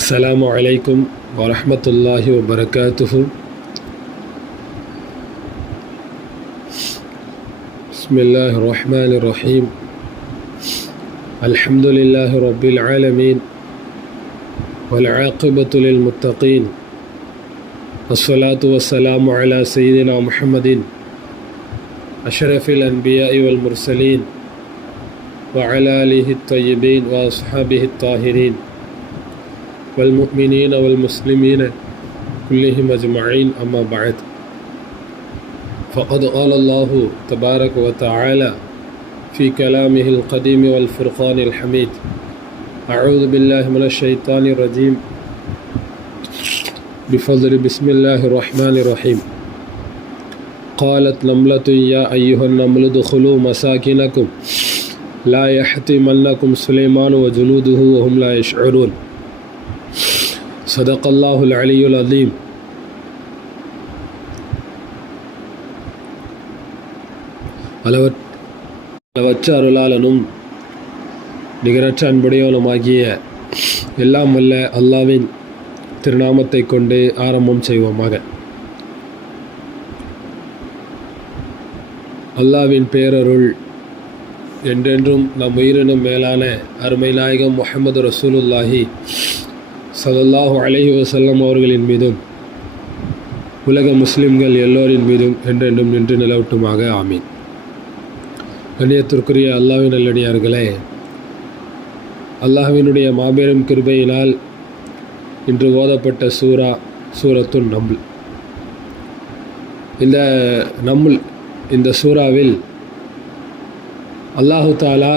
السلام عليكم ورحمة الله وبركاته. بسم الله الرحمن الرحيم. الحمد لله رب العالمين والعاقبة للمتقين والصلاة والسلام على سيدنا محمد أشرف الأنبياء والمرسلين وعلى آله الطيبين وأصحابه الطاهرين والمؤمنين والمسلمين كلهم أجمعين. أما بعد، فقد قال الله تبارك وتعالى في كلامه القديم والفرقان الحميد: أعوذ بالله من الشيطان الرجيم بفضل بسم الله الرحمن الرحيم. قالت نملة يا أيها النمل ادخلوا مساكنكم لا يحطمنكم سليمان وجنوده وهم لا يشعرون. صدق الله العلي العظيم. அளவற்ற அருளாளனும் நிகரற்ற அன்புடையவனுமாகிய எல்லாம் வல்ல அல்லாவின் திருநாமத்தை கொண்டு ஆரம்பம் செய்வோமாக. அல்லாவின் பேரருள் என்றென்றும் நம் உயிரினும் மேலான அருமை நாயகம் முஹம்மது ரசூலுல்லாஹி ஸல்லல்லாஹு அலைஹி வஸல்லம் அவர்களின் மீதும் உலக முஸ்லிம்கள் எல்லோரின் மீதும் என்றென்றும் நின்று நிலவட்டுமாக. ஆமீன். கண்ணியத்திற்குரிய அல்லாஹ்வின் நல்லடியார்களே, அல்லாஹ்வினுடைய மாபெரும் கிருபையினால் இன்று ஓதப்பட்ட சூரத்துன் நம்ல். இந்த சூறாவில் அல்லாஹு தாலா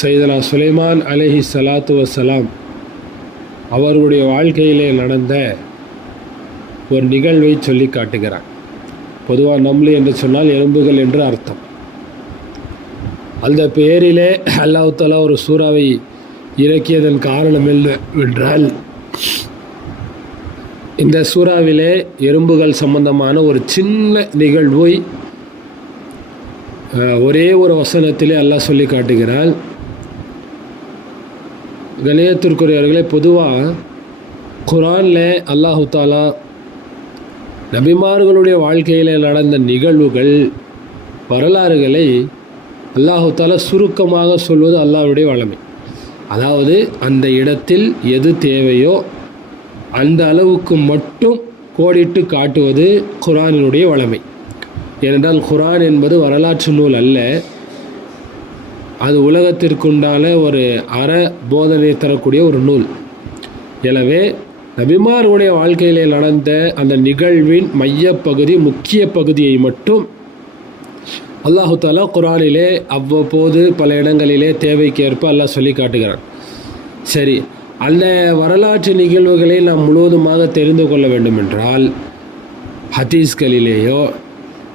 சையதுனா சுலைமான் அலைஹி ஸலாத்து வஸ்ஸலாம் அவர்களுடைய வாழ்க்கையிலே நடந்த ஒரு நிகழ்வை சொல்லி காட்டுகிறார். பொதுவாக நம்லு என்று சொன்னால் எறும்புகள் என்று அர்த்தம். அந்த பெயரிலே அல்லாஹ் தஆலா ஒரு சூறாவை இறக்கியதன் காரணம் என்னவென்றால், இந்த சூறாவிலே எறும்புகள் சம்பந்தமான ஒரு சின்ன நிகழ்வை ஒரே ஒரு வசனத்திலே அல்லாஹ் சொல்லி காட்டுகிறாள். கணியத்திற்குரியவர்களே, பொதுவாக குர்ஆனில் அல்லாஹு தஆலா நபிமார்களுடைய வாழ்க்கையில் நடந்த நிகழ்வுகள், வரலாறுகளை அல்லாஹு தஆலா சுருக்கமாக சொல்வது அல்லாஹ்வுடைய வழமை. அதாவது அந்த இடத்தில் எது தேவையோ அந்த அளவுக்கு மட்டும் கோடிட்டு காட்டுவது குர்ஆனினுடைய வழமை. ஏனென்றால் குர்ஆன் என்பது வரலாற்று நூல் அல்ல, அது உலகத்திற்குண்டான ஒரு போதனை தரக்கூடிய ஒரு நூல். எனவே நபிமார்களுடைய வாழ்க்கையிலே நடந்த அந்த நிகழ்வின் மையப்பகுதி, முக்கிய பகுதியை மட்டும் அல்லாஹு தஆலா குர்ஆனிலே அவ்வப்போது பல இடங்களிலே தேவைக்கேற்ப அல்லாஹ் சொல்லி காட்டுகிறான். சரி, அந்த வரலாற்று நிகழ்வுகளை நாம் முழுவதுமாக தெரிந்து கொள்ள வேண்டுமென்றால் ஹதீஸ்களிலேயோ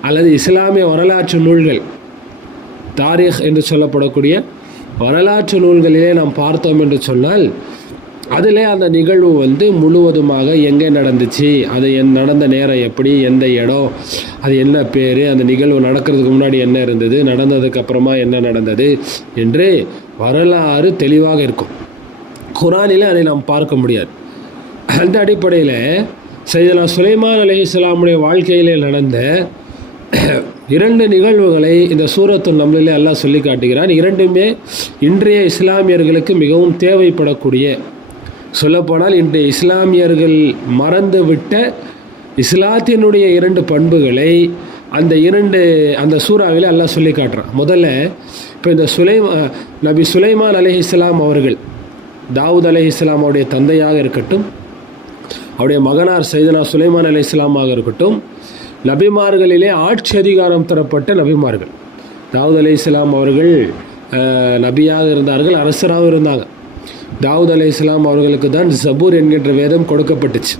அல்லது இஸ்லாமிய வரலாற்று நூல்கள், தாரீக் என்று சொல்லப்படக்கூடிய வரலாற்று நூல்களிலே நாம் பார்த்தோம் என்று சொன்னால், அதில் அந்த நிகழ்வு முழுவதுமாக எங்கே நடந்துச்சு, அது நடந்த நேரம் எப்படி, எந்த இடம், அது என்ன பேர், அந்த நிகழ்வு நடக்கிறதுக்கு முன்னாடி என்ன இருந்தது, நடந்ததுக்கு அப்புறமா என்ன நடந்தது என்று வரலாறு தெளிவாக இருக்கும். குர்ஆனில் அதை நாம் பார்க்க முடியாது. அந்த அடிப்படையில் சையதுனா சுலைமான் அலைஹிஸ்ஸலாமுடைய வாழ்க்கையிலே நடந்த இரண்டு நிகழ்வுகளை இந்த சூரத்துன் நம்லிலே அல்லாஹ் சொல்லி காட்டுகிறான். இரண்டுமே இன்றைய இஸ்லாமியர்களுக்கு மிகவும் தேவைப்படக்கூடிய, சொல்லப்போனால் இன்றைய இஸ்லாமியர்கள் மறந்துவிட்ட இஸ்லாத்தினுடைய இரண்டு பண்புகளை அந்த சூறாவில் அல்லாஹ் சொல்லி காட்டுறான். முதல்ல இப்போ இந்த நபி சுலைமான் அலைஹிஸ்ஸலாம் அவர்கள், தாவூத் அலைஹிஸ்ஸலாம் அவருடைய தந்தையாக இருக்கட்டும், அவருடைய மகனார் சையதுனா சுலைமான் அலைஹிஸ்ஸலாமாக இருக்கட்டும், நபிமார்களிலே ஆட்சி அதிகாரம் தரப்பட்ட நபிமார்கள். தாவூத் அலைஹிஸ்ஸலாம் அவர்கள் நபியாக இருந்தார்கள், அரசராக இருந்தாங்க. தாவூத் அலைஹிஸ்ஸலாம் அவர்களுக்கு தான் ஜபூர் என்கின்ற வேதம் கொடுக்கப்பட்டுச்சு.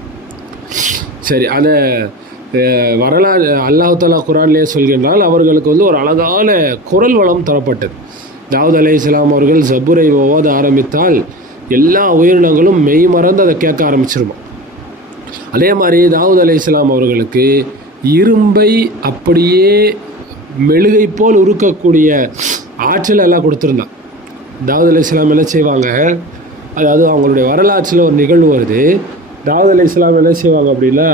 சரி, அந்த வரலாறு அல்லாஹ் தஆலா குர்ஆனிலே சொல்கின்றால் அவர்களுக்கு ஒரு அழகான குரல் வளம் தரப்பட்டது. தாவூத் அலைஹிஸ்ஸலாம் அவர்கள் ஜபூரை ஓத ஆரம்பித்தால் எல்லா உயிரினங்களும் மெய் மறந்து அதை கேட்க ஆரம்பிச்சிருமா. அதே மாதிரி தாவூத் அலைஹிஸ்ஸலாம் அவர்களுக்கு இரும்பை அப்படியே மெழுகை போல் உருக்கக்கூடிய ஆற்றல் எல்லாம் கொடுத்துருந்தான். தாவூத் அலைஹிஸ்ஸலாம் என்ன செய்வாங்க, அதாவது அவங்களுடைய வரலாற்றில் ஒரு நிகழ்வு வருது. தாவூத் அலைஹிஸ்ஸலாம் என்ன செய்வாங்க அப்படின்னா,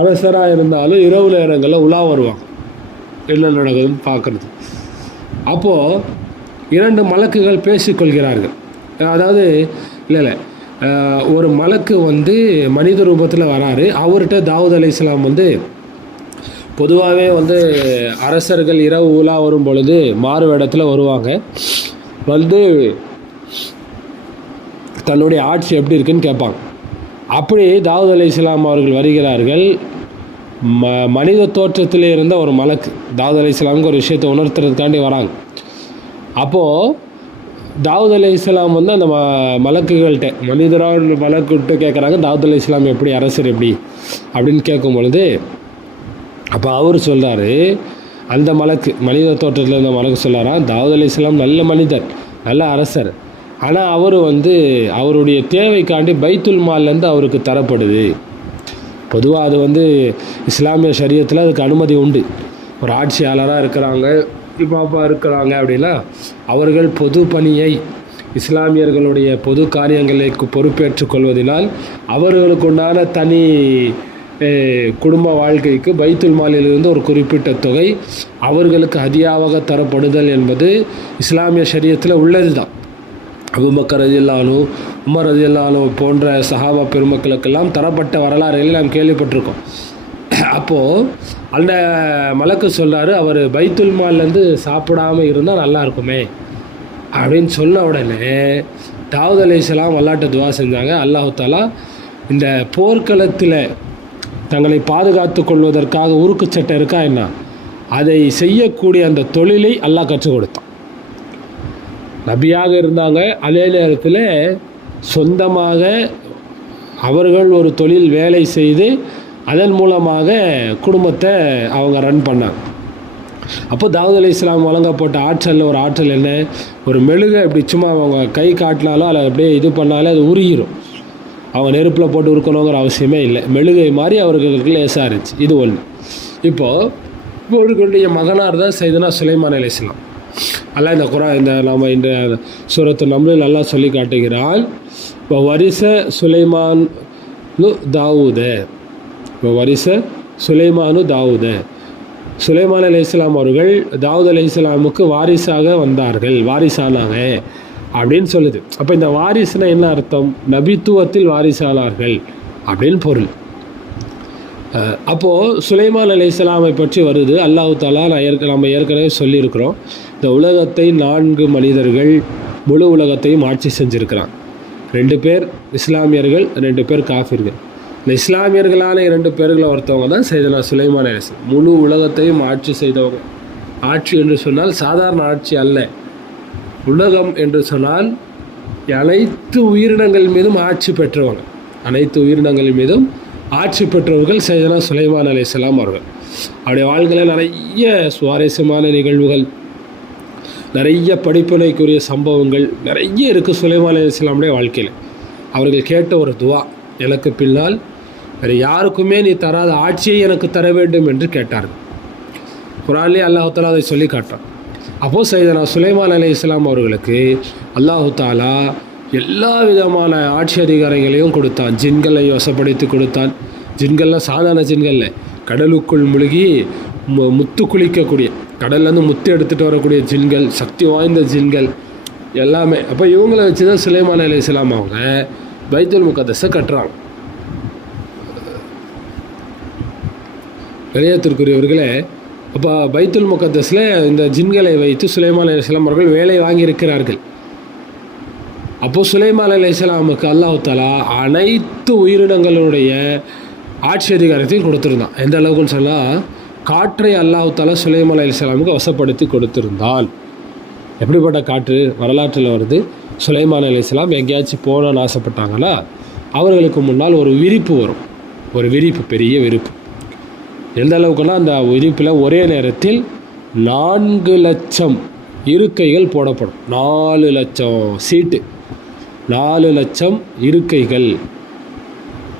அரசராக இருந்தாலும் இரவு நேரங்களில் உலா வருவாங்க, என்ன நடக்குதுன்னு பார்க்குறது. அப்போது 2 மலக்குகள் பேசிக்கொள்கிறார்கள். அதாவது இல்லை ஒரு மலக்கு வந்து மனித ரூபத்தில் வராரு. அவர்கிட்ட தாவூத் அலைஹிஸ்ஸலாம் வந்து பொதுவாகவே வந்து அரசர்கள் இரவு உலா வரும் பொழுது மாறு வேடத்தில் வருவாங்க. வந்து தன்னுடைய ஆட்சி எப்படி இருக்குன்னு கேட்பாங்க. அப்படி தாவூத் அலைஹிஸ்ஸலாம் அவர்கள் வருகிறார்கள். மனித தோற்றத்தில் இருந்த ஒரு மலக்கு தாவூத் அலைஹிஸ்ஸலாமுக்கு ஒரு விஷயத்தை உணர்த்துறதுக்காண்டி வராங்க. அப்போது தாவூத் அலைஹிஸ்ஸலாம் வந்து அந்த மலக்குகள்கிட்ட மனிதராக மலக்குகிட்ட கேட்குறாங்க, தாவூத் அலைஹிஸ்ஸலாம் எப்படி அரசர் எப்படி அப்படின்னு கேட்கும் பொழுது, அப்போ அவர் சொல்கிறாரு, அந்த மலக்கு மனித தோற்றத்தில் இருந்த மலக்கு சொல்கிறாராம், தாவூத் அலைஹிஸ்ஸலாம் நல்ல மனிதர், நல்ல அரசர். ஆனால் அவர் வந்து அவருடைய தேவைக்காண்டி பைத்துல் மால்லேருந்து அவருக்கு தரப்படுது. பொதுவாக அது வந்து இஸ்லாமிய ஷரியத்தில் அதுக்கு அனுமதி உண்டு. ஒரு ஆட்சியாளராக இருக்கிறாங்க, இமாமா இருக்கிறாங்க அப்படின்னா அவர்கள் பொது பணியை இஸ்லாமியர்களுடைய பொது காரியங்களை பொறுப்பேற்றுக் கொள்வதனால் அவர்களுக்கு உண்டான தனி குடும்ப வாழ்க்கைக்கு பைத்துல் மாலிலிருந்து ஒரு குறிப்பிட்ட தொகை அவர்களுக்கு ஹதியாவாக தரப்படுதல் என்பது இஸ்லாமிய ஷரியத்தில் உள்ளது தான். அபூபக்கர் ரலியல்லாஹு அன்ஹு, உமர் ரலியல்லாஹு அன்ஹு போன்ற சஹாபா பெருமக்களுக்கெல்லாம் தரப்பட்ட வரலாறுகளை நாம் கேள்விப்பட்டிருக்கோம். அப்போது அந்த மலக்கு சொல்கிறாரு, அவர் பைத்துல் மால்லேருந்து சாப்பிடாமல் இருந்தால் நல்லா இருக்குமே அப்படின்னு சொன்ன உடனே தாவூத் அலைஹிஸ்ஸலாம் அல்லாஹ்ட்ட துவா செஞ்சாங்க. அல்லாஹ் தஆலா இந்த போர்க்களத்தில் தங்களை பாதுகாத்து கொள்வதற்காக உருக்கு சட்டை இருக்கா என்ன, அதை செய்யக்கூடிய அந்த தொழிலை அல்லாஹ் கற்றுக் கொடுத்தான். நபியாக இருந்தாங்க, அதே நேரத்தில் சொந்தமாக அவர்கள் ஒரு தொழில் வேலை செய்து அதன் மூலமாக குடும்பத்தை அவங்க ரன் பண்ணாங்க. அப்போ தாவூத் அலைஹிஸ்ஸலாம் வழங்கப்பட்ட ஆற்றலில் ஒரு ஆற்றல் என்ன, ஒரு மெழுகை இப்படி சும்மா அவங்க கை காட்டினாலும் அதை அப்படியே இது பண்ணாலே அது உருகிடும். அவங்க நெருப்பில் போட்டு உருக்கணுங்கிற அவசியமே இல்லை, மெழுகை மாதிரி அவர்களுக்கு லேசாக இருந்துச்சு. இது ஒன்று. இப்போது இவர்களுடைய மகனார் தான் சையதுனா சுலைமான் அலைஹிஸ்ஸலாம். அல்லாஹ் இந்த இந்த நாம் இந்த சூரத்து நம்லில் நல்லா சொல்லி காட்டுகிறான், இப்போ வரிச சுலைமான் தாவூத, இப்போ வரிச சுலைமானு தாவூத, சுலைமான் அலைஹிஸ்ஸலாம் அவர்கள் தாவூத் அலைஹிஸ்ஸலாமுக்கு வாரிசாக வந்தார்கள், வாரிசானாங்க அப்படின்னு சொல்லுது. அப்போ இந்த வாரிசுனா என்ன அர்த்தம், நபித்துவத்தில் வாரிசானார்கள் அப்படின்னு பொருள். அப்போது சுலைமான் அலைஹிஸ்ஸலாமை பற்றி வருது. அல்லாஹ் தஆலா நம்ம ஏற்கனவே சொல்லியிருக்கிறோம், இந்த உலகத்தை 4 மனிதர்கள் முழு உலகத்தையும் ஆட்சி செஞ்சுருக்கிறான். 2 பேர் இஸ்லாமியர்கள், 2 பேர் காஃபிர்கள். இந்த இஸ்லாமியர்களான 2 பேர்களை ஒருத்தவங்க தான் சையதுனா சுலைமான் அலைஹிஸ்ஸலாம். முழு உலகத்தையும் ஆட்சி செய்தவங்க. ஆட்சி என்று சொன்னால் சாதாரண ஆட்சி அல்ல. உலகம் என்று சொன்னால் அனைத்து உயிரினங்கள் மீதும் ஆட்சி பெற்றவங்க, அனைத்து உயிரினங்கள் மீதும் ஆட்சி பெற்றவர்கள் சையதுனா சுலைமான் அலைஹிஸ்ஸலாம் அவர்கள். அவருடைய வாழ்க்கையில் நிறைய சுவாரஸ்யமான நிகழ்வுகள், நிறைய படிப்பினைக்குரிய சம்பவங்கள் நிறைய இருக்குது சுலைமான் அலைஹிஸ்ஸலாமுடைய வாழ்க்கையில். அவர்கள் கேட்ட ஒரு துவா, எனக்கு பின்னால் வேறு யாருக்குமே நீ தராத ஆட்சியை எனக்கு தர வேண்டும் என்று கேட்டார்கள். குர்ஆனிலே அல்லாஹ் தஆலா அதை சொல்லி காட்டான். அப்போது சையதுனா சுலைமான் அலைஹிஸ்ஸலாம் அவர்களுக்கு அல்லாஹ் தஆலா எல்லா விதமான ஆட்சி அதிகாரங்களையும் கொடுத்தான். ஜின்களை வசப்படுத்தி கொடுத்தான். ஜின்கள்லாம் சாதாரண ஜின்களில் கடலுக்குள் முழுகி முத்து குளிக்கக்கூடிய, கடல்லேருந்து முத்து எடுத்துகிட்டு வரக்கூடிய ஜின்கள், சக்தி வாய்ந்த ஜின்கள் எல்லாமே. அப்போ இவங்களை வச்சு தான் சுலைமான் அலைஹிஸ்ஸலாம் அவங்க பைத்துல் முகத்தஸை கட்டுறாங்க. விளையாட்டிற்குரியவர்களே, அப்போ பைத்துல் முகத்தஸில் இந்த ஜின்களை வைத்து சுலைமான் அலைஹிஸ்ஸலாம் அவர்கள் வேலை வாங்கியிருக்கிறார்கள். அப்போது சுலைமான் அலைஹிஸ்ஸலாமுக்கு அல்லாஹ் தஆலா அனைத்து உயிரினங்களுடைய ஆட்சி அதிகாரத்தையும் கொடுத்துருந்தான். எந்த அளவுக்குன்னு சொன்னால், காற்றை அல்லாஹ் தஆலா சுலைமான் அலைஹிஸ்ஸலாமுக்கு வசப்படுத்தி கொடுத்துருந்தான். எப்படிப்பட்ட காற்று வரலாற்றில் வருது, சுலைமான் அலைஹிஸ்ஸலாம் எங்கேயாச்சும் போகணுன்னு ஆசைப்பட்டாங்கன்னா அவர்களுக்கு முன்னால் ஒரு விரிப்பு வரும், ஒரு விரிப்பு, பெரிய விரிப்பு. எந்த அளவுக்குன்னா அந்த விரிப்பில் ஒரே நேரத்தில் 4 லட்சம் இருக்கைகள் போடப்படும். 4 லட்சம் சீட்டு, 4 லட்சம் இருக்கைகள்.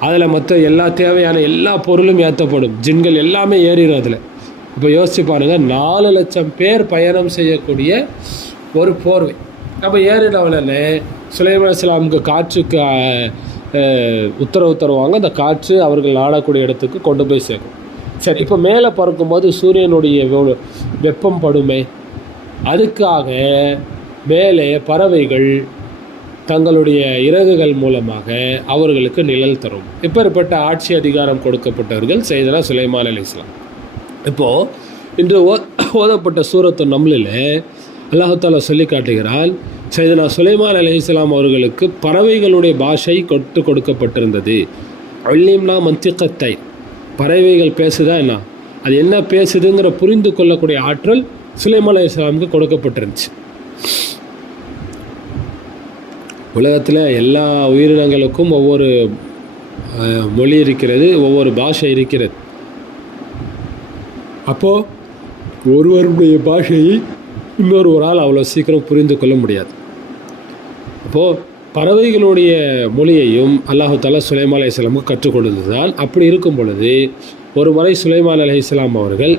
அதில் மற்ற எல்லா தேவையான எல்லா பொருளும் ஏற்றப்படும். ஜின்கள் எல்லாமே ஏறிடும் அதில். இப்போ யோசிச்சு பாருங்கள், 4 லட்சம் பேர் பயணம் செய்யக்கூடிய ஒரு போர்வை. அப்போ ஏறினவுடனே சுலைமான் அலைஹிஸ்ஸலாமுக்கு காற்றுக்கு உத்தரவு தருவாங்க. அந்த காற்று அவர்கள் நாடக்கூடிய இடத்துக்கு கொண்டு போய் சேர்க்கும். சரி, இப்போ மேலே பறக்கும்போது சூரியனுடைய வெப்பம் படுமே, அதுக்காக மேலே பறவைகள் தங்களுடைய இறகுகள் மூலமாக அவர்களுக்கு நிழல் தரும். இப்பேற்பட்ட ஆட்சி அதிகாரம் கொடுக்கப்பட்டவர்கள் சையதுனா சுலைமான் அலைஹிஸ்ஸலாம். இப்போது இன்று ஓதப்பட்ட சூரத்து நம்லில் அல்லாஹ் தஆலா சொல்லி காட்டுகிறான், சையதுனா சுலைமான் அலைஹிஸ்ஸலாம் அவர்களுக்கு பறவைகளுடைய பாஷை கொடுக்கப்பட்டிருந்தது. அல்லிம்னா மந்திகத்தை, பறவைகள் பேசுதா என்ன, அது என்ன பேசுதுங்கிற புரிந்து கொள்ளக்கூடிய ஆற்றல் சுலைமான் அலைஹிஸ்ஸலாமுக்கு கொடுக்கப்பட்டிருந்துச்சு. உலகத்தில் எல்லா உயிரினங்களுக்கும் ஒவ்வொரு மொழி இருக்கிறது, ஒவ்வொரு பாஷை இருக்கிறது. அப்போது ஒருவருடைய பாஷையை இன்னொருவரால் அவ்வளோ சீக்கிரம் புரிந்து கொள்ள முடியாது. அப்போது பறவைகளுடைய மொழியையும் அல்லாஹு தஆலா சுலைமான் அலைஹிஸ்ஸலாமுக்கு கற்றுக் கொடுத்ததுதான். அப்படி இருக்கும் பொழுது ஒரு முறை சுலைமான் அலைஹிஸ்ஸலாம் அவர்கள்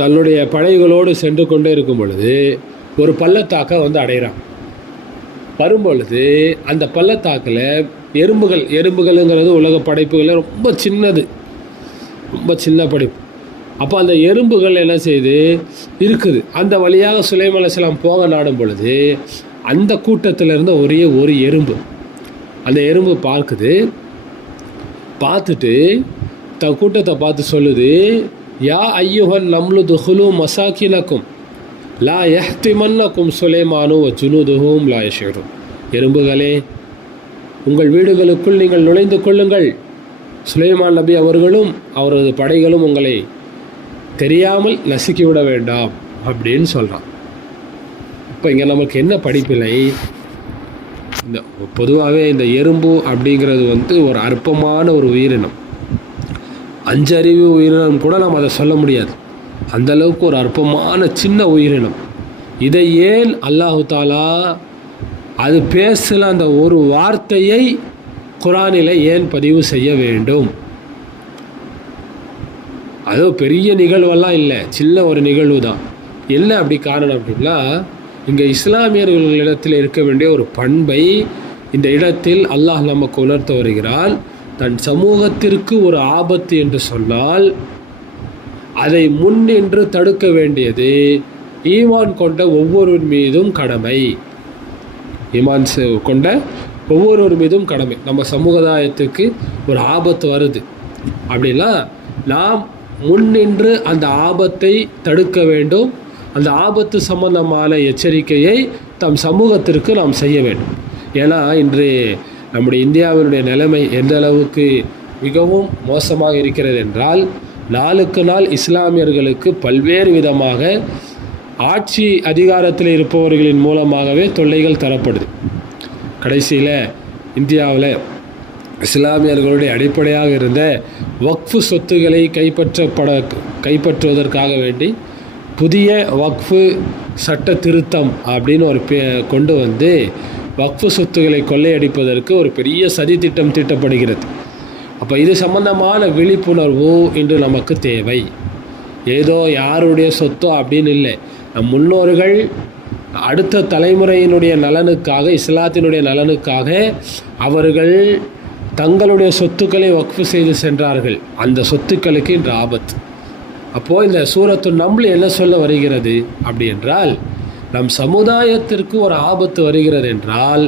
தன்னுடைய படைகளோடு சென்று கொண்டே இருக்கும் பொழுது ஒரு பள்ளத்தாக்கை அடைகிறான். வரும்பொழுது அந்த பள்ளத்தாக்கில் எறும்புகள்ங்கிறது உலக படைப்புகளில் ரொம்ப சின்னது, ரொம்ப சின்ன படைப்பு. அப்போ அந்த எறும்புகள் என்ன செய்யுது இருக்குது. அந்த வழியாக சுலைமான் அலைஹிஸ்ஸலாம் போக நாடும் பொழுது அந்த கூட்டத்தில் இருந்த ஒரே ஒரு எறும்பு, அந்த எறும்பு பார்த்துட்டு தன் கூட்டத்தை பார்த்து சொல்லுது, யா ஐயுஹன் நம்லு துஹுலு மசாக்கினக்கும் லா யஹ்திமன்னக்கும் சுலைமானு வ ஜுனூதுஹும் லா யஷ்உரூன். எறும்புகளே, உங்கள் வீடுகளுக்குள் நீங்கள் நுழைந்து கொள்ளுங்கள், சுலைமான் நபி அவர்களும் அவரது படைகளும் உங்களை தெரியாமல் நசுக்கிவிட வேண்டாம் அப்படின்னு சொல்கிறான். இப்போ இங்கே நமக்கு என்ன படிப்பில்லை, இந்த பொதுவாகவே இந்த எறும்பு அப்படிங்கிறது ஒரு அற்பமான ஒரு உயிரினம். அஞ்சறிவு உயிரினம் கூட நம்ம அதை சொல்ல முடியாது, அந்தளவுக்கு ஒரு அற்பமான சின்ன உயிரினம். இதை ஏன் அல்லாஹு தாலா அது பேசல அந்த ஒரு வார்த்தையை குர்ஆனில் ஏன் பதிவு செய்ய வேண்டும்? அது பெரிய நிகழ்வெல்லாம் இல்லை, சின்ன ஒரு நிகழ்வு தான். என்ன அப்படி காரணம் அப்படின்னா, இங்கே இஸ்லாமியர்களிடத்தில் இருக்க வேண்டிய ஒரு பண்பை இந்த இடத்தில் அல்லாஹ் நமக்கு உணர்த்த வருகிறான். தன் சமூகத்திற்கு ஒரு ஆபத்து என்று சொன்னால் அதை முன்னின்று தடுக்க வேண்டியது ஈமான் கொண்ட ஒவ்வொருவர் மீதும் கடமை. ஈமான் கொண்ட ஒவ்வொருவர் மீதும் கடமை. நம்ம சமுதாயத்துக்கு ஒரு ஆபத்து வருது அப்படின்னா நாம் முன்னின்று அந்த ஆபத்தை தடுக்க வேண்டும். அந்த ஆபத்து சம்பந்தமான எச்சரிக்கையை தம் சமூகத்திற்கு நாம் செய்ய வேண்டும். ஏன்னா இன்று நம்முடைய இந்தியாவினுடைய நிலைமை எந்த அளவுக்கு மிகவும் மோசமாக இருக்கிறது என்றால், நாளுக்கு நாள் இஸ்லாமியர்களுக்கு பல்வேறு விதமாக ஆட்சி அதிகாரத்தில் இருப்பவர்களின் மூலமாகவே தொல்லைகள் தரப்படுது. கடைசியில் இந்தியாவில் இஸ்லாமியர்களுடைய அடிப்படையாக இருந்த வக்ஃபு சொத்துக்களை கைப்பற்றுவதற்காக வேண்டி புதிய வக்ஃபு சட்ட திருத்தம் அப்படின்னு ஒரு கொண்டு வந்து வக்ஃபு சொத்துக்களை கொள்ளையடிப்பதற்கு ஒரு பெரிய சதி திட்டம் தீட்டப்படுகிறது. அப்போ இது சம்பந்தமான விழிப்புணர்வு இன்று நமக்கு தேவை. ஏதோ யாருடைய சொத்தோ அப்படின்னு இல்லை, நம் முன்னோர்கள் அடுத்த தலைமுறையினுடைய நலனுக்காக, இஸ்லாத்தினுடைய நலனுக்காக அவர்கள் தங்களுடைய சொத்துக்களை வக்ஃபு செய்து சென்றார்கள். அந்த சொத்துக்களுக்கு இன்று ஆபத்து. அப்போது இந்த சூரத்து நம்ல் என்ன சொல்ல வருகிறது அப்படி என்றால், நம் சமுதாயத்திற்கு ஒரு ஆபத்து வருகிறது என்றால்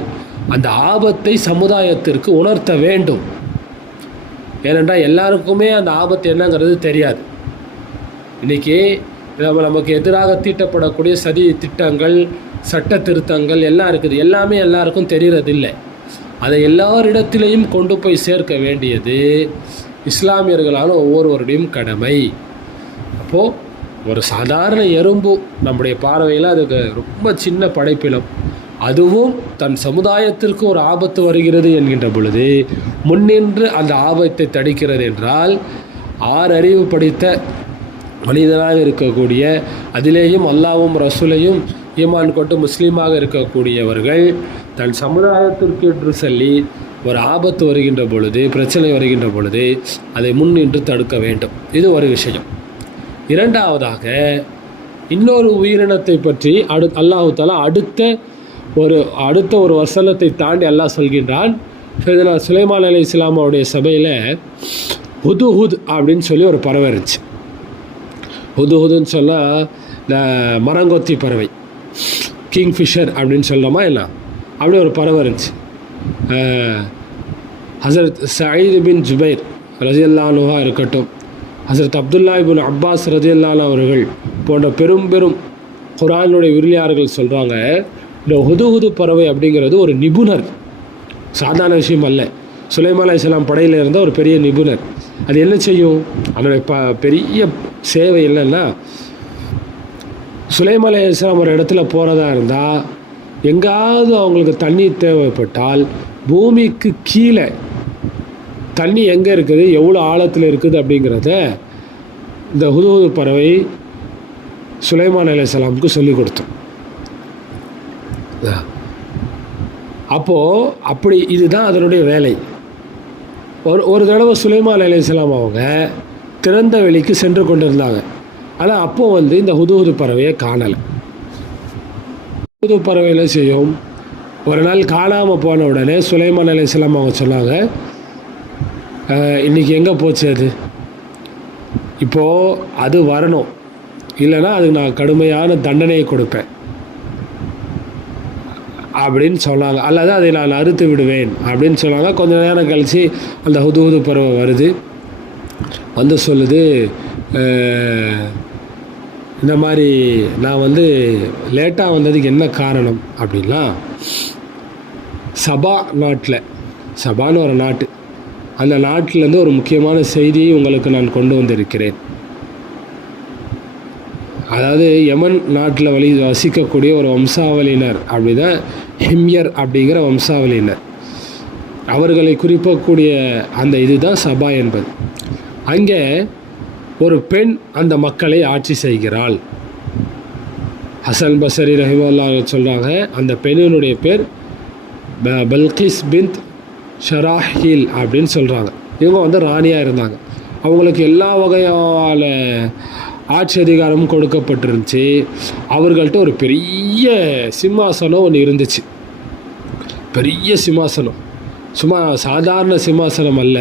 அந்த ஆபத்தை சமுதாயத்திற்கு உணர்த்த வேண்டும். ஏனென்றால் எல்லாருக்குமே அந்த ஆபத்து என்னங்கிறது தெரியாது. இன்றைக்கி நமக்கு எதிராக தீட்டப்படக்கூடிய சதி திட்டங்கள், சட்ட திருத்தங்கள் எல்லாம் இருக்குது. எல்லாமே எல்லாருக்கும் தெரிகிறதில்லை. அதை எல்லாரிடத்திலையும் கொண்டு போய் சேர்க்க வேண்டியது இஸ்லாமியர்களான ஒவ்வொருவருடையும் கடமை. அப்போது ஒரு சாதாரண எறும்பு நம்முடைய பார்வையில் அதுக்கு ரொம்ப சின்ன படைப்பிலம், அதுவும் தன் சமுதாயத்திற்கு ஒரு ஆபத்து வருகிறது என்கின்ற பொழுது முன்னின்று அந்த ஆபத்தை தடுக்கிறது என்றால், 6 அறிவு படித்த மனிதனாக இருக்கக்கூடிய, அதிலேயும் அல்லாஹ்வும் ரசூலையும் ஈமான் கொண்டு முஸ்லீமாக இருக்கக்கூடியவர்கள் தன் சமுதாயத்திற்கு என்று சொல்லி ஒரு ஆபத்து வருகின்ற பொழுது, பிரச்சனை வருகின்ற பொழுது அதை முன்னின்று தடுக்க வேண்டும். இது ஒரு விஷயம். இரண்டாவதாக, இன்னொரு உயிரினத்தை பற்றி அல்லாஹு தஆலா அடுத்த ஒரு வசனத்தை தாண்டி அல்லாஹ் சொல்கின்றான். சையதுனா சுலைமான் அலைஹிஸ்ஸலாம் அவருடைய சபையில் ஹுதுஹுத் அப்படின்னு சொல்லி ஒரு பறவை இருந்துச்சு. ஹுதுஹுதுன்னு சொன்னால் இந்த மரங்கொத்தி பறவை, கிங்ஃபிஷர் அப்படின்னு சொல்கிறோமா என்ன, அப்படி ஒரு பறவை இருந்துச்சு. ஹஸரத் சயீத் பின் ஜுபைர் ரலியல்லாஹு அன்ஹு இருக்கட்டும், ஹஸரத் அப்துல்லா இப்னு அப்பாஸ் ரலியல்லாஹு அன்ஹு அவர்கள் போன்ற பெரும் குர்ஆனுடைய விருளியார்கள் சொல்கிறாங்க, இந்த ஹுதுஹுது பறவை அப்படிங்கிறது ஒரு நிபுணர், சாதாரண விஷயம் அல்ல. சுலைமான் அலைஹிஸ்ஸலாம் படையில் இருந்த ஒரு பெரிய நிபுணர். அது என்ன செய்யும், அதனுடைய பெரிய சேவை என்னன்னா, சுலைமான் அலைஹிஸ்ஸலாம் ஒரு இடத்துல போகிறதா இருந்தால் எங்காவது அவங்களுக்கு தண்ணி தேவைப்பட்டால் பூமிக்கு கீழே தண்ணி எங்கே இருக்குது, எவ்வளோ ஆழத்தில் இருக்குது அப்படிங்கிறத இந்த ஹுதுஹுது பறவை சுலைமான் அலைஹிஸ்ஸலாமுக்கு சொல்லிக் கொடுத்தோம். அப்போது அப்படி இதுதான் அதனுடைய வேலை. ஒரு தடவை சுலைமான் அலைஹிஸ்ஸலாம் அவங்க திறந்த வெளிக்கு சென்று கொண்டிருந்தாங்க. ஆனால் அப்போது இந்த ஹுதுஹுது பறவையை காணலை. ஹுதுஹுது பறவையில் செய்யும், ஒரு நாள் காணாமல் போன உடனே சுலைமான் அலைஹிஸ்ஸலாம் அவங்க சொன்னாங்க, இன்றைக்கி எங்கே போச்சு அது, இப்போது அது வரணும், இல்லைன்னா அதுக்கு நான் கடுமையான தண்டனையை கொடுப்பேன் அப்படின்னு சொன்னாங்க, அல்லது அதை நான் அறுத்து விடுவேன் அப்படின்னு சொன்னாங்க. கொஞ்ச நேரம் கழித்து அந்த ஹுதுஹுது பறவை வருது, வந்து சொல்லுது, இந்த மாதிரி நான் லேட்டாக வந்ததுக்கு என்ன காரணம் அப்படின்னா, சபா நாட்டில், சபான்னு ஒரு நாட்டு, அந்த நாட்டிலேருந்து ஒரு முக்கியமான செய்தியை உங்களுக்கு நான் கொண்டு வந்திருக்கிறேன். அதாவது யமன் நாட்டில் வசிக்கக்கூடிய ஒரு வம்சாவளியினர், அப்படி தான் ஹிம்யர் அப்படிங்கிற வம்சாவளியினர், அவர்களை குறிப்பிடக்கூடிய அந்த இதுதான் சபா என்பது. அங்கே ஒரு பெண் அந்த மக்களை ஆட்சி செய்கிறாள். ஹசன் பஸ்ரி ரஹிமஹுல்லாஹ் சொல்கிறாங்க, அந்த பெண்ணினுடைய பேர் பல்கிஸ் பின்த் ஷராஹீல் அப்படின்னு சொல்கிறாங்க. இவங்க ராணியாக இருந்தாங்க. அவங்களுக்கு எல்லா வகையான ஆட்சி அதிகாரமும் கொடுக்கப்பட்டிருந்துச்சு. அவர்கள்ட்ட ஒரு பெரிய சிம்மாசனம் ஒன்று இருந்துச்சு. பெரிய சிம்மாசனம், சும்மா சாதாரண சிம்மாசனம் அல்ல.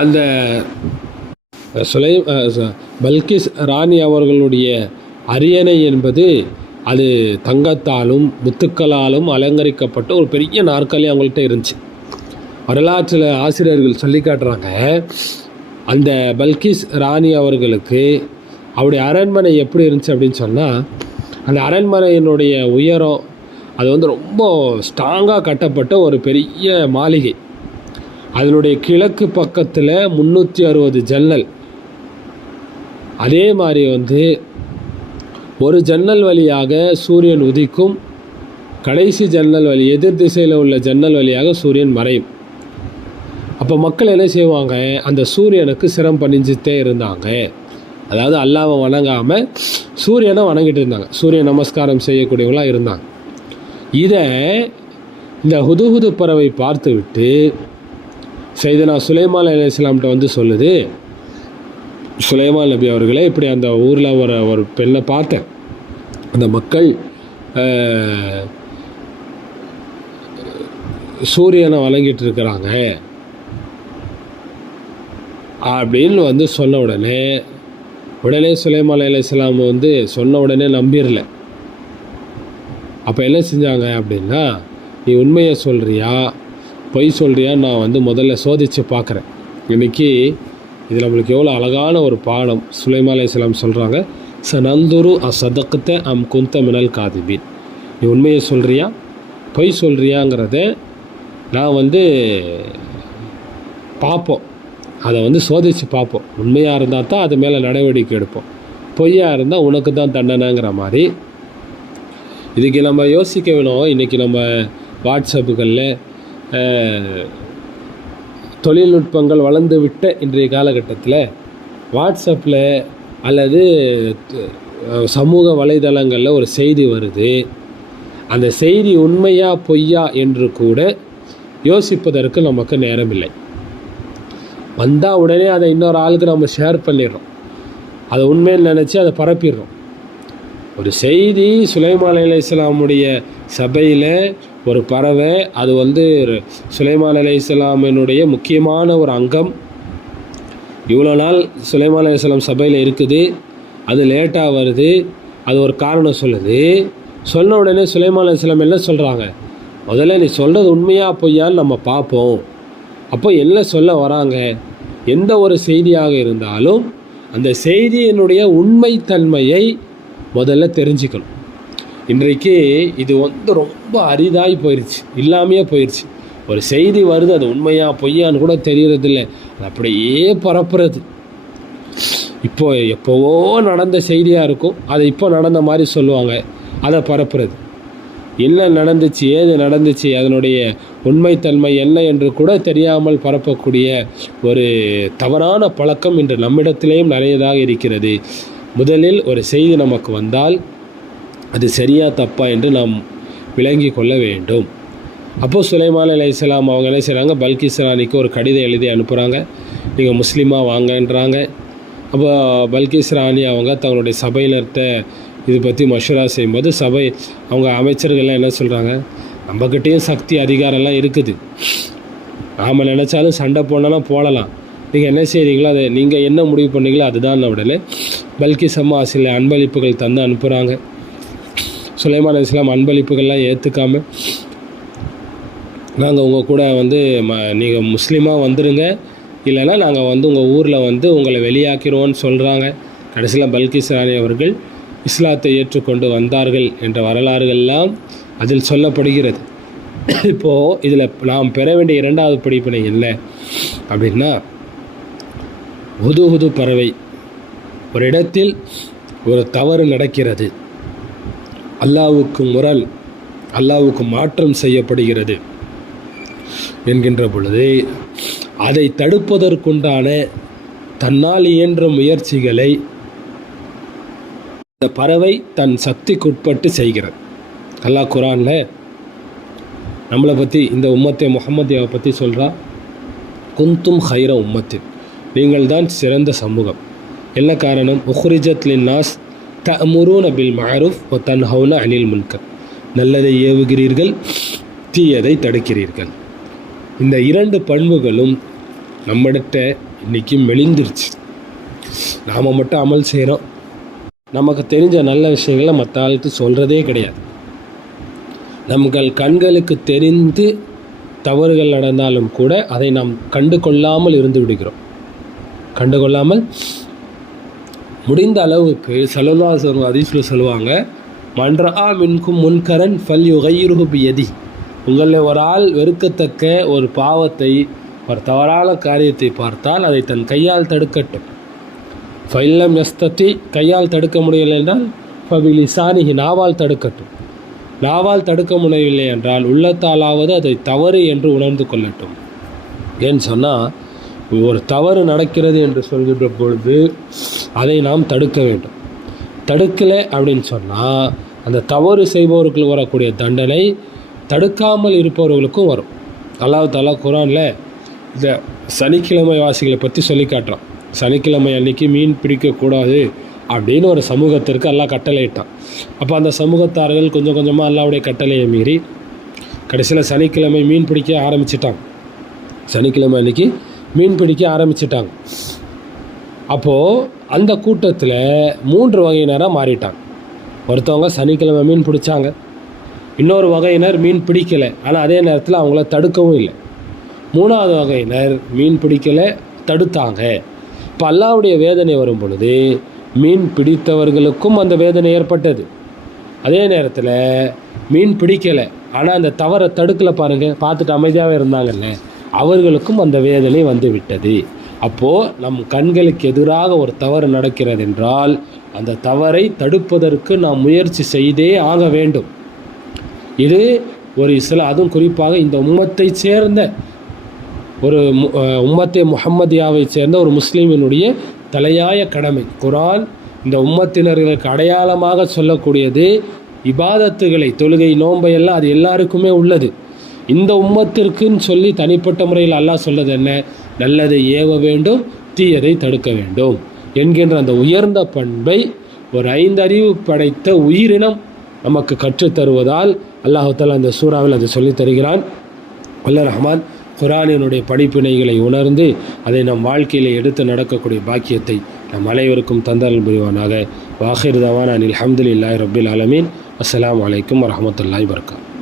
அந்த பல்கிஸ் ராணி அவர்களுடைய அரியணை என்பது அது தங்கத்தாலும் முத்துக்களாலும் அலங்கரிக்கப்பட்ட ஒரு பெரிய நாற்காலி அவங்கள்ட்ட இருந்துச்சு. வரலாற்றில் ஆசிரியர்கள் சொல்லி காட்டுறாங்க, அந்த பல்கிஸ் ராணி அவர்களுக்கு அவருடைய அரண்மனை எப்படி இருந்துச்சு அப்படின்னு சொன்னால், அந்த அரண்மனையினுடைய உயரம் அது ரொம்ப ஸ்ட்ராங்காக கட்டப்பட்ட ஒரு பெரிய மாளிகை. அதனுடைய கிழக்கு பக்கத்தில் 360 ஜன்னல். அதே மாதிரி ஒரு ஜன்னல் வழியாக சூரியன் உதிக்கும், கடைசி ஜன்னல் வழி எதிர் திசையில் உள்ள ஜன்னல் வழியாக சூரியன் மறையும். அப்போ மக்கள் என்ன செய்வாங்க, அந்த சூரியனுக்கு சிரம் பணிஞ்சிட்டே இருந்தாங்க. அதாவது அல்லாஹ்வை வணங்காமல் சூரியனை வணங்கிட்டு இருந்தாங்க, சூரிய நமஸ்காரம் செய்யக்கூடியவங்களாக இருந்தாங்க. இதை இந்த ஹுதுஹுது பறவை பார்த்து விட்டு சையதுனா சுலைமான் அலைஹிஸ்ஸலாம்கிட்ட சொல்லுது, சுலைமான் நபி அவர்களே, இப்படி அந்த ஊரில் ஒரு பெண்ணை பார்த்தேன், அந்த மக்கள் சூரியனை வணங்கிட்டு இருக்கிறாங்க அப்படின்னு சொன்ன உடனே சுலைமான் அலைஹிஸ்ஸலாம் சொன்ன உடனே நம்பிடல. அப்போ என்ன செஞ்சாங்க அப்படின்னா, நீ உண்மையை சொல்கிறியா பொய் சொல்கிறியா, நான் முதல்ல சோதித்து பார்க்குறேன். இன்றைக்கி இது நம்மளுக்கு எவ்வளோ அழகான ஒரு பாடம். சுலைமான் அலைஹிஸ்ஸலாம் சொல்கிறாங்க, சனந்துரு அசதக்த அம் குந்த மினல் காதிபீன். நீ உண்மையை சொல்கிறியா பொய் சொல்கிறியாங்கிறத நான் பார்ப்போம், அதை சோதித்து பார்ப்போம். உண்மையாக இருந்தால் தான் அது மேலே நடவடிக்கை எடுப்போம், பொய்யாக இருந்தால் உனக்கு தான் தண்டனைங்கிற மாதிரி. இதுக்கு நம்ம யோசிக்க வேணும். இன்றைக்கி நம்ம வாட்ஸ்அப்புகளில் தொழில்நுட்பங்கள் வளர்ந்து விட்ட இன்றைய காலகட்டத்தில் வாட்ஸ்அப்பில் அல்லது சமூக வலைதளங்களில் ஒரு செய்தி வருது, அந்த செய்தி உண்மையா பொய்யா என்று கூட யோசிப்பதற்கு நமக்கு நேரம் இல்லை. வந்தால் உடனே அதை இன்னொரு ஆளுக்கு நம்ம ஷேர் பண்ணிடுறோம். அதை உண்மைன்னு நினச்சி அதை பரப்பிடுறோம். ஒரு செய்தி சுலைமான் அலைஹிஸ்ஸலாமுடைய சபையில் ஒரு பறவை, அது சுலைமான் அலைஹிஸ்ஸலாமினுடைய முக்கியமான ஒரு அங்கம். இவ்வளோ நாள் சுலைமான் அலைஹிஸ்ஸலாம் சபையில் இருக்குது, அது லேட்டாக வருது, அது ஒரு காரணம் சொல்லுது. சொன்ன உடனே சுலைமான் அலைஹிஸ்ஸலாம் என்ன சொல்கிறாங்க, முதல்ல நீ சொல்கிறது உண்மையா பொய்யான்னு நம்ம பார்ப்போம். அப்போ என்ன சொல்ல வராங்க, எந்த ஒரு செய்தியாக இருந்தாலும் அந்த செய்தியினுடைய உண்மைத்தன்மையை முதல்ல தெரிஞ்சுக்கணும். இன்றைக்கு இது ரொம்ப அரிதாகி போயிடுச்சு, இல்லாமையே போயிடுச்சு. ஒரு செய்தி வருது, அது உண்மையா பொய்யான்னு கூட தெரியறதில்ல, அது அப்படியே பரப்புறது. எப்போவோ நடந்த செய்தியாக இருக்கும், அதை இப்போ நடந்த மாதிரி சொல்லுவாங்க, அதை பரப்புறது. என்ன நடந்துச்சு, ஏது நடந்துச்சு, அதனுடைய உண்மைத்தன்மை என்ன என்று கூட தெரியாமல் பரப்பக்கூடிய ஒரு தவறான பழக்கம் இன்று நம்மிடத்திலேயும் நிறையதாக இருக்கிறது. முதலில் ஒரு செய்தி நமக்கு வந்தால் அது சரியா தப்பா என்று நாம் விளங்கி கொள்ள வேண்டும். அப்போது சுலைமான் அலைஹிஸ்ஸலாம் அவங்க என்ன செய்கிறாங்க, பல்கிஸ் ராணிக்கு ஒரு கடிதம் எழுதி அனுப்புகிறாங்க, நீங்கள் முஸ்லீமாக வாங்கன்றாங்க. அப்போ பல்கிஸ் ராணி அவங்க தங்களுடைய சபையினர்கிட்ட இது பற்றி மஷூரா செய்யும்போது அவங்க அமைச்சர்கள்லாம் என்ன சொல்கிறாங்க, நம்மக்கிட்டேயும் சக்தி அதிகாரம்லாம் இருக்குது, நாம் நினச்சாலும் சண்டை போனாலும் போடலாம், நீங்கள் என்ன செய்கிறீங்களோ அதை நீங்கள் என்ன முடிவு பண்ணீங்களோ அதுதான் உடனே பல்கிஸ் அம்மா சில அன்பளிப்புகள் தந்து அனுப்புகிறாங்க. சுலைமான் அலைஹிஸ்ஸலாம் அன்பளிப்புகள்லாம் ஏற்றுக்காமல், நாங்கள் உங்கள் கூட நீங்கள் முஸ்லீமாக வந்துடுங்க, இல்லைன்னா நாங்கள் உங்கள் ஊரில் உங்களை வெளியாக்கிறோன்னு சொல்கிறாங்க. கடைசியில் பல்கிஸ் ராணி அவர்கள் இஸ்லாத்தை ஏற்றுக்கொண்டு வந்தார்கள் என்ற வரலாறுகள்லாம் அதில் சொல்லப்படுகிறது. இப்போது இதில் நாம் பெற வேண்டிய இரண்டாவது படிப்பினை என்ன அப்படின்னா, ஹுது பறவை ஒரு இடத்தில் ஒரு தவறு நடக்கிறது, அல்லாஹ்வுக்கு மாற்றம் செய்யப்படுகிறது என்கின்ற பொழுது அதை தடுப்பதற்குண்டான தன்னால் இயன்ற முயற்சிகளை இந்த பறவை தன் சக்திக்குட்பட்டு செய்கிறது. அல்லாஹ் குர்ஆனில் நம்மளை பற்றி, இந்த உம்மத்தை முஹம்மதியாவை பற்றி சொல்கிறா, குந்தும் ஹைர உம்மத்தின், நீங்கள் தான் சிறந்த சமூகம். என்ன காரணம், உஹ்ரிஜத் லின்னாஸ் தஅமுரூன பில் மஅரூஃப் வ தன்ஹவுன அனில் முன்கர், நல்லதை ஏவுகிறீர்கள், தீயதை தடுக்கிறீர்கள். இந்த இரண்டு பண்புகளும் நம்மகிட்ட இன்றைக்கி மெலிந்துருச்சு. நாம் மட்டும் அமல் செய்கிறோம், நமக்கு தெரிஞ்ச நல்ல விஷயங்களை மற்ற ஆளுக்கு சொல்கிறதே கிடையாது. நம்மகள் கண்களுக்கு தெரிந்து தவறுகள் நடந்தாலும் கூட அதை நாம் கண்டு கொள்ளாமல் இருந்து விடுகிறோம். கண்டுகொள்ளாமல் முடிந்த அளவுக்கு ஸல்லல்லாஹு அலைஹி வஸல்லம் ஹதீஸில் சொல்லுவாங்க, மன்ரஆ மின்கும் முன்கரன் ஃபல் யுகையிருஹு பியதி, உங்களில் ஒரு ஆள் வெறுக்கத்தக்க ஒரு பாவத்தை, ஒரு தவறான காரியத்தை பார்த்தால் அதை தன் கையால் தடுக்கட்டும். ஃபைல்லம் யஸ்தத்தி, கையால் தடுக்க முடியலை என்றால் ஃபபிலிசானிஹி, நாவால் தடுக்கட்டும். நாவால் தடுக்க முடியவில்லை என்றால் உள்ளத்தாலாவது அதை தவறு என்று உணர்ந்து கொள்ளட்டும். ஏன்னு சொன்னால், ஒரு தவறு நடக்கிறது என்று சொல்கின்ற பொழுது அதை நாம் தடுக்க வேண்டும். தடுக்கலை அப்படின்னு சொன்னால் அந்த தவறு செய்பவர்களுக்கு வரக்கூடிய தண்டனை தடுக்காமல் இருப்பவர்களுக்கும் வரும். அல்லாஹ் தஆலா குர்ஆனில் இந்த சனிக்கிழமை வாசிகளை பற்றி சொல்லி காட்டுறான். சனிக்கிழமை அன்னைக்கு மீன் பிடிக்கக்கூடாது அப்படின்னு ஒரு சமூகத்திற்கு அல்லாஹ் கட்டளையிட்டான். அப்போ அந்த சமூகத்தார்கள் கொஞ்சம் கொஞ்சமாக அல்லாஹ்வுடைய கட்டளையை மீறி கடைசியில் சனிக்கிழமை மீன் பிடிக்க ஆரம்பிச்சிட்டாங்க. சனிக்கிழமை அன்னைக்கு மீன் பிடிக்க ஆரம்பிச்சிட்டாங்க. அப்போது அந்த கூட்டத்தில் 3 வகையினராக மாறிட்டாங்க. ஒருத்தவங்க சனிக்கிழமை மீன் பிடிச்சாங்க, இன்னொரு வகையினர் மீன் பிடிக்கலை, ஆனால் அதே நேரத்தில் அவங்கள தடுக்கவும் இல்லை. 3வது வகையினர் மீன் பிடிக்கலை, தடுத்தாங்க. இப்போ அல்லாஹ்வுடைய வேதனை வரும் பொழுது மீன் பிடித்தவர்களுக்கும் அந்த வேதனை ஏற்பட்டது. அதே நேரத்தில் மீன் பிடிக்கலை ஆனால் அந்த தவறை தடுக்கலை பாருங்கள், பார்த்துட்டு அமைதியாகவே இருந்தாங்கல்ல, அவர்களுக்கும் அந்த வேதனை வந்து விட்டது. அப்போது நம் கண்களுக்கு எதிராக ஒரு தவறு நடக்கிறது என்றால் அந்த தவறை தடுப்பதற்கு நாம் முயற்சி செய்தே ஆக வேண்டும். இது ஒரு அதுவும் குறிப்பாக இந்த உம்மத்தை சேர்ந்த ஒரு உம்மத்தே முஹம்மதியாவை சேர்ந்த ஒரு முஸ்லீமினுடைய தலையாய கடமை. குர்ஆன் இந்த உம்மத்தினர்களுக்கு அடையாளமாக சொல்லக்கூடியது இபாதத்துகளை, தொழுகை, நோன்பை எல்லாம் அது எல்லாருக்குமே உள்ளது. இந்த உம்மத்திற்குன்னு சொல்லி தனிப்பட்ட முறையில் அல்லாஹ் சொல்லது என்ன, நல்லதை ஏவ வேண்டும், தீயதை தடுக்க வேண்டும். என்கின்ற அந்த உயர்ந்த பண்பை ஒரு 5 அறிவு படைத்த உயிரினம் நமக்கு கற்றுத்தருவதால் அல்லாஹ் தஆலா அந்த சூறாவில் அதை சொல்லித் தருகிறான். வல்ல ரஹ்மான் குர்ஆனினுடைய படிப்பினைகளை உணர்ந்து அதை நம் வாழ்க்கையில் எடுத்து நடக்கக்கூடிய பாக்கியத்தை நம் அனைவருக்கும் தந்தருள் புரிவானாக. வாஹிர் தவானா அனில் ஹம்துலில்லாஹி ரப்பில் ஆலமீன். அஸ்ஸலாமு அலைக்கும் வரஹ்மத்துல்லாஹி வபரகாத்துஹு.